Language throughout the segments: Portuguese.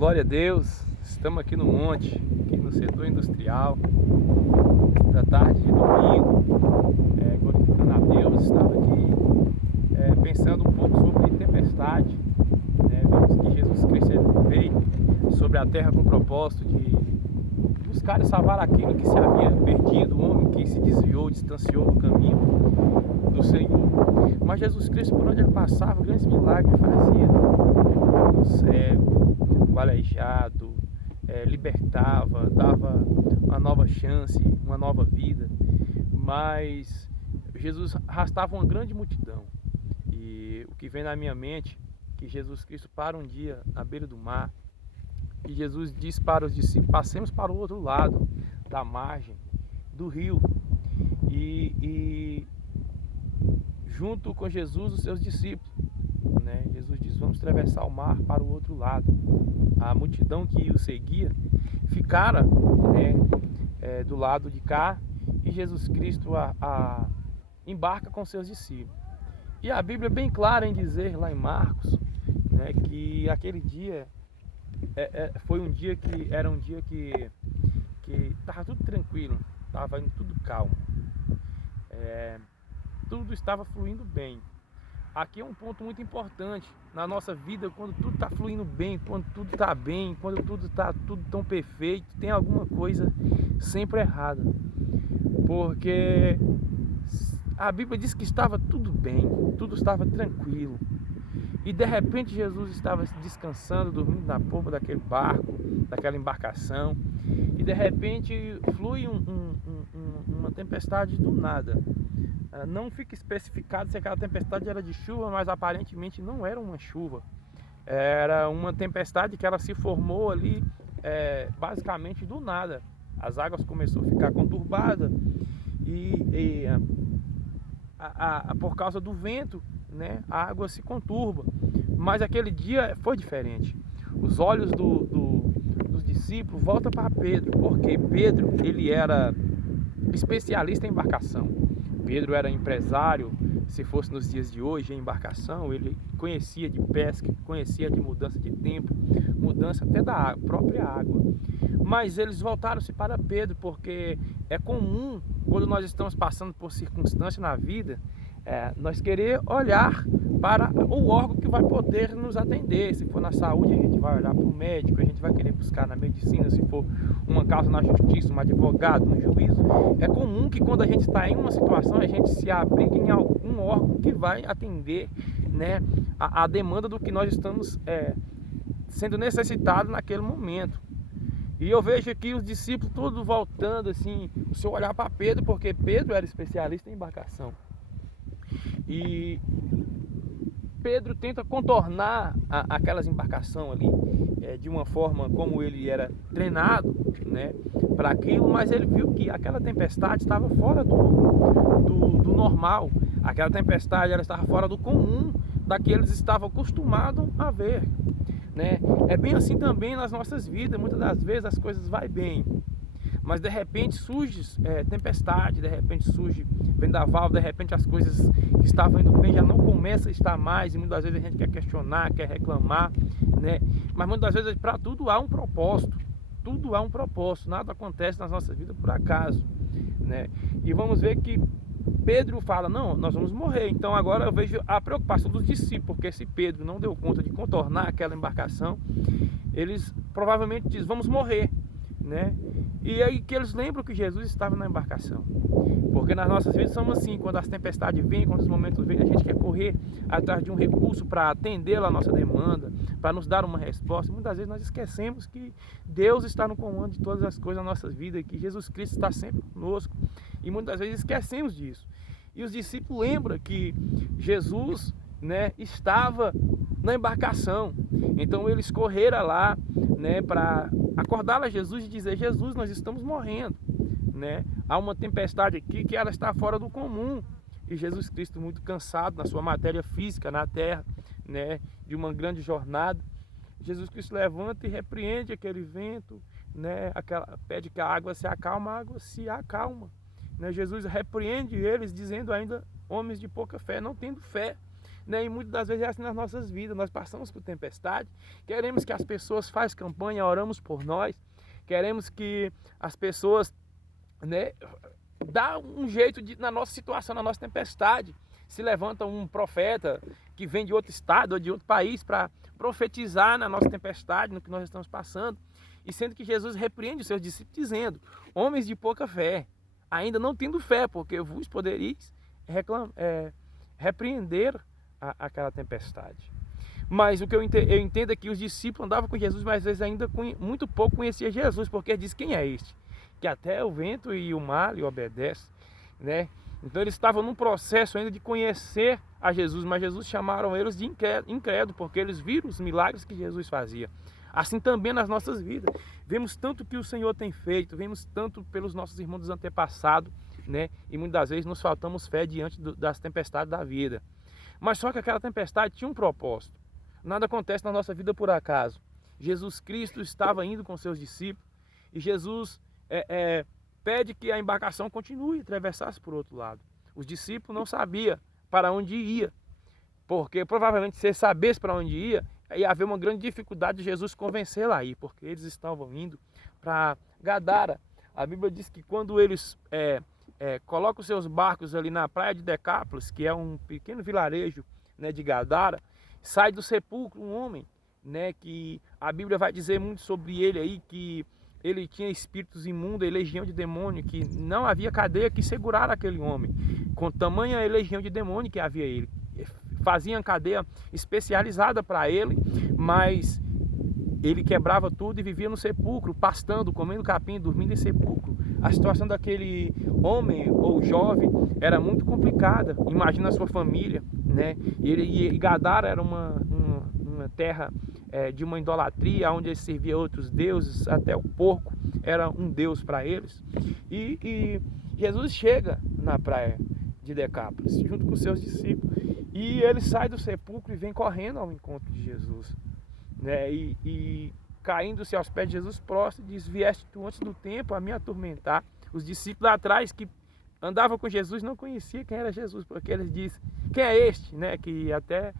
Glória a Deus, estamos aqui no monte, aqui no setor industrial, da tarde de domingo, glorificando a Deus. Estava aqui pensando um pouco sobre tempestade, vemos que Jesus Cristo veio sobre a terra com o propósito de buscar e salvar aquilo que se havia perdido, o homem que se desviou, distanciou do caminho do Senhor. Mas Jesus Cristo, por onde ele passava, grandes milagres fazia. O cego, o aleijado, libertava, dava uma nova chance, uma nova vida. Mas Jesus arrastava uma grande multidão. E o que vem na minha mente, que Jesus Cristo para um dia na beira do mar, e Jesus disse para os discípulos: passemos para o outro lado da margem do rio. E junto com Jesus, os seus discípulos, Jesus diz: vamos atravessar o mar para o outro lado. A multidão que o seguia ficara do lado de cá, e Jesus Cristo embarca com seus discípulos. E a Bíblia é bem clara em dizer lá em Marcos, que aquele dia foi um dia que estava tudo tranquilo, estava indo tudo calmo, tudo estava fluindo bem. Aqui é um ponto muito importante na nossa vida: quando tudo está fluindo bem, quando tudo está bem, quando tudo está tão perfeito, tem alguma coisa sempre errada, porque a Bíblia diz que estava tudo bem, tudo estava tranquilo, e de repente Jesus estava descansando, dormindo na polpa daquele barco, daquela embarcação, e de repente flui uma tempestade do nada. Não fica especificado se aquela tempestade era de chuva, mas aparentemente não era uma chuva. Era uma tempestade que ela se formou ali basicamente do nada. As águas começaram a ficar conturbadas e por causa do vento, a água se conturba. Mas aquele dia foi diferente. Os olhos dos discípulos voltam para Pedro, porque Pedro, ele era especialista em embarcação. Pedro era empresário, se fosse nos dias de hoje, em embarcação. Ele conhecia de pesca, conhecia de mudança de tempo, mudança até da própria água. Mas eles voltaram-se para Pedro, porque é comum, quando nós estamos passando por circunstâncias na vida, nós querer olhar para o órgão que vai poder nos atender. Se for na saúde, a gente vai olhar para o médico, a gente vai querer buscar na medicina. Se for uma causa na justiça, um advogado, um juízo. É comum que quando a gente está em uma situação, a gente se abrigue em algum órgão que vai atender a demanda do que nós estamos sendo necessitados naquele momento. E eu vejo aqui os discípulos todos voltando assim, o seu olhar para Pedro, porque Pedro era especialista em embarcação. E Pedro tenta contornar aquelas embarcações ali de uma forma como ele era treinado, para aquilo, mas ele viu que aquela tempestade estava fora do normal. Aquela tempestade ela estava fora do comum, da que eles estavam acostumados a ver. É bem assim também nas nossas vidas. Muitas das vezes as coisas vão bem, mas de repente surge tempestade, de repente surge vendaval, de repente as coisas que estavam indo bem já não começam a estar mais, e muitas vezes a gente quer questionar, quer reclamar, mas muitas vezes para tudo há um propósito, tudo há um propósito, nada acontece nas nossas vidas por acaso, E vamos ver que Pedro fala: não, nós vamos morrer. Então agora eu vejo a preocupação dos discípulos, porque se Pedro não deu conta de contornar aquela embarcação, eles provavelmente dizem: vamos morrer, E aí que eles lembram que Jesus estava na embarcação. Porque nas nossas vidas somos assim: quando as tempestades vêm, quando os momentos vêm, a gente quer correr atrás de um recurso para atender a nossa demanda, para nos dar uma resposta. Muitas vezes nós esquecemos que Deus está no comando de todas as coisas da nossa vida, e que Jesus Cristo está sempre conosco, e muitas vezes esquecemos disso. E os discípulos lembram que Jesus estava na embarcação. Então eles correram lá para acordar a Jesus e dizer: Jesus, nós estamos morrendo, há uma tempestade aqui que ela está fora do comum. E Jesus Cristo, muito cansado na sua matéria física na terra, de uma grande jornada, Jesus Cristo levanta e repreende aquele vento, pede que a água se acalma, a água se acalma. Jesus repreende eles, dizendo ainda: homens de pouca fé, não tendo fé, né? E muitas das vezes é assim nas nossas vidas. Nós passamos por tempestade, queremos que as pessoas façam campanha, oramos por nós, queremos que as pessoas, né, dá um jeito na nossa situação, na nossa tempestade. Se levanta um profeta que vem de outro estado ou de outro país para profetizar na nossa tempestade, no que nós estamos passando. E sendo que Jesus repreende os seus discípulos dizendo: homens de pouca fé, ainda não tendo fé, porque vos podereis repreender aquela tempestade. Mas o que eu entendo é que os discípulos andavam com Jesus, mas às vezes ainda muito pouco conheciam Jesus, porque ele diz: quem é este? Que até o vento e o mar lhe obedecem, né? Então eles estavam num processo ainda de conhecer a Jesus, mas Jesus chamaram eles de incrédulos, porque eles viram os milagres que Jesus fazia. Assim também nas nossas vidas, vemos tanto que o Senhor tem feito, vemos tanto pelos nossos irmãos dos antepassados, né? E muitas das vezes nos faltamos fé diante das tempestades da vida. Mas só que aquela tempestade tinha um propósito. Nada acontece na nossa vida por acaso. Jesus Cristo estava indo com seus discípulos e Jesus pede que a embarcação continue e atravessasse por outro lado. Os discípulos não sabiam para onde ia, porque provavelmente se eles sabessem para onde ia haver uma grande dificuldade de Jesus convencê-la a ir, porque eles estavam indo para Gadara. A Bíblia diz que quando eles colocam seus barcos ali na praia de Decápolis, que é um pequeno vilarejo, né, de Gadara, sai do sepulcro um homem, né, que a Bíblia vai dizer muito sobre ele aí, que ele tinha espíritos imundos e legião de demônio, que não havia cadeia que segurara aquele homem, com tamanha legião de demônio que havia ele. Faziam cadeia especializada para ele, mas ele quebrava tudo e vivia no sepulcro, pastando, comendo capim, dormindo em sepulcro. A situação daquele homem ou jovem era muito complicada. Imagina a sua família, né? E Gadara era uma terra de uma idolatria, onde eles serviam outros deuses, até o porco era um deus para eles. E Jesus chega na praia de Decápolis, junto com seus discípulos, e ele sai do sepulcro e vem correndo ao encontro de Jesus, né? E caindo-se aos pés de Jesus, próximo, diz: vieste tu antes do tempo a me atormentar. Os discípulos lá atrás que andavam com Jesus não conheciam quem era Jesus, porque eles dizem: quem é este, né? Que até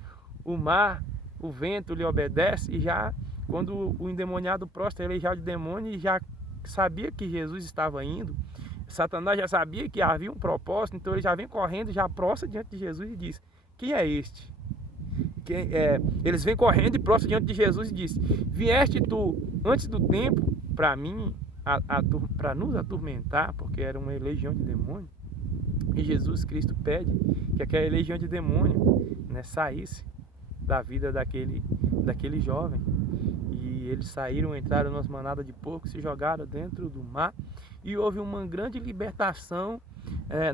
o mar, o vento lhe obedece. E já quando o endemoniado prostra, ele já de demônio, e já sabia que Jesus estava indo. Satanás já sabia que havia um propósito, então ele já vem correndo, já prostra diante de Jesus e diz: quem é este? Eles vêm correndo e prostram diante de Jesus e diz: vieste tu antes do tempo para mim, para nos atormentar, porque era uma legião de demônio. E Jesus Cristo pede que aquela legião de demônio, né, saísse da vida daquele jovem. E eles saíram, entraram nas manadas de porcos, se jogaram dentro do mar, e houve uma grande libertação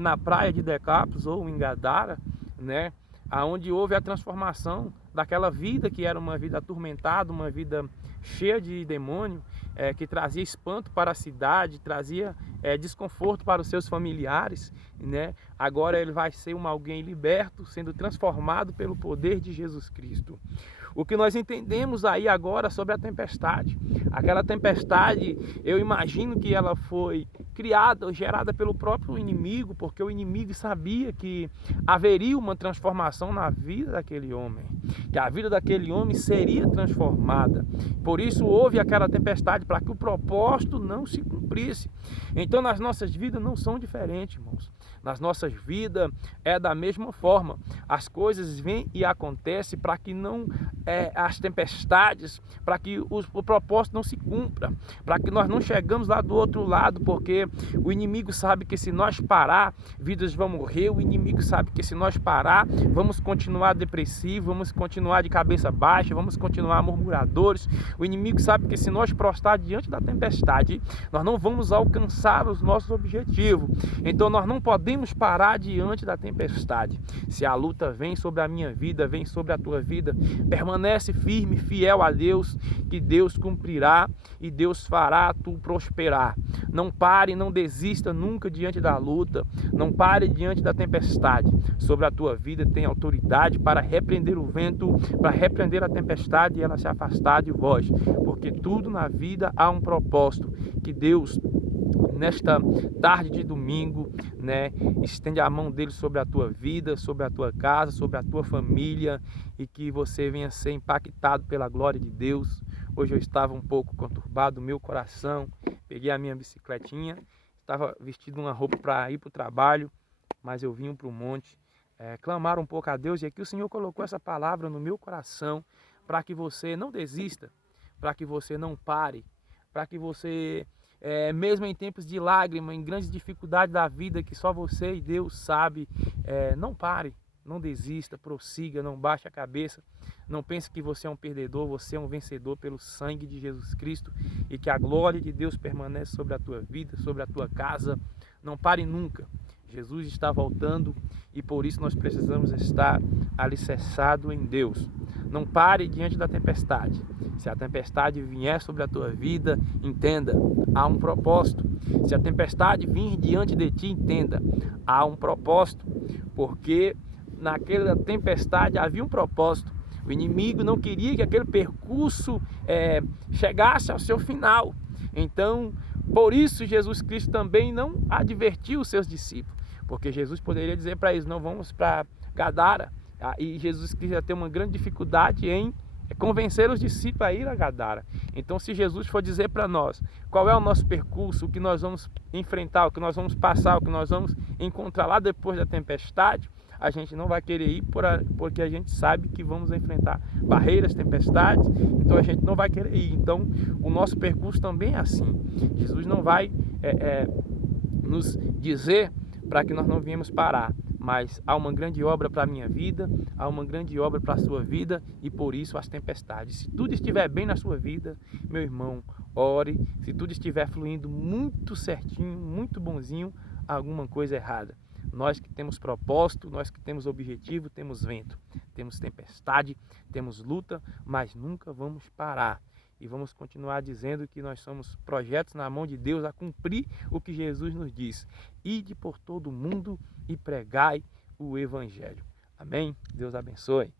na praia de Decápolis, ou em Gadara, né, aonde houve a transformação daquela vida que era uma vida atormentada, uma vida cheia de demônio, que trazia espanto para a cidade, trazia desconforto para os seus familiares, né? Agora ele vai ser alguém liberto, sendo transformado pelo poder de Jesus Cristo. O que nós entendemos aí agora sobre a tempestade? Aquela tempestade, eu imagino que ela foi criada ou gerada pelo próprio inimigo, porque o inimigo sabia que haveria uma transformação na vida daquele homem, que a vida daquele homem seria transformada. Por isso houve aquela tempestade, para que o propósito não se cumprisse. Então nas nossas vidas não são diferentes, irmãos. Nas nossas vidas é da mesma forma. As coisas vêm e acontecem para que não as tempestades, para que o propósito não se cumpra, para que nós não chegamos lá do outro lado, porque o inimigo sabe que se nós parar, vidas vão morrer. O inimigo sabe que se nós parar, vamos continuar depressivos, vamos continuar de cabeça baixa, vamos continuar murmuradores. O inimigo sabe que se nós prostrar diante da tempestade, nós não vamos alcançar os nossos objetivos. Então nós não podemos parar diante da tempestade. Se a luta vem sobre a minha vida, vem sobre a tua vida, permanece firme, fiel a Deus, que Deus cumprirá e Deus fará tu prosperar. Não pare, não desista nunca diante da luta, não pare diante da tempestade. Sobre a tua vida tem autoridade para repreender o vento, para repreender a tempestade e ela se afastar de vós, porque tudo na vida há um propósito que Deus nesta tarde de domingo, né, estende a mão dele sobre a tua vida, sobre a tua casa, sobre a tua família, e que você venha ser impactado pela glória de Deus. Hoje eu estava um pouco conturbado, meu coração, peguei a minha bicicletinha, estava vestido uma roupa para ir para o trabalho, mas eu vim para o monte, clamar um pouco a Deus, e aqui o Senhor colocou essa palavra no meu coração, para que você não desista, para que você não pare, para que você, mesmo em tempos de lágrima, em grandes dificuldades da vida que só você e Deus sabe, não pare, não desista, prossiga, não baixe a cabeça, não pense que você é um perdedor, você é um vencedor pelo sangue de Jesus Cristo, e que a glória de Deus permanece sobre a tua vida, sobre a tua casa. Não pare nunca. Jesus está voltando e por isso nós precisamos estar alicerçados em Deus. Não pare diante da tempestade. Se a tempestade vier sobre a tua vida, entenda, há um propósito. Se a tempestade vir diante de ti, entenda, há um propósito, porque naquela tempestade havia um propósito. O inimigo não queria que aquele percurso chegasse ao seu final. Então, por isso Jesus Cristo também não advertiu os seus discípulos, porque Jesus poderia dizer para eles: não vamos para Gadara, e Jesus Cristo ia ter uma grande dificuldade em convencer os discípulos a ir a Gadara. Então, se Jesus for dizer para nós qual é o nosso percurso, o que nós vamos enfrentar, o que nós vamos passar, o que nós vamos encontrar lá depois da tempestade, a gente não vai querer ir porque a gente sabe que vamos enfrentar barreiras, tempestades, então a gente não vai querer ir. Então o nosso percurso também é assim. Jesus não vai nos dizer para que nós não viemos parar, mas há uma grande obra para a minha vida, há uma grande obra para a sua vida, e por isso as tempestades. Se tudo estiver bem na sua vida, meu irmão, ore. Se tudo estiver fluindo muito certinho, muito bonzinho, alguma coisa errada. Nós que temos propósito, nós que temos objetivo, temos vento, temos tempestade, temos luta, mas nunca vamos parar. E vamos continuar dizendo que nós somos projetos na mão de Deus a cumprir o que Jesus nos diz: ide por todo o mundo e pregai o Evangelho. Amém? Deus abençoe.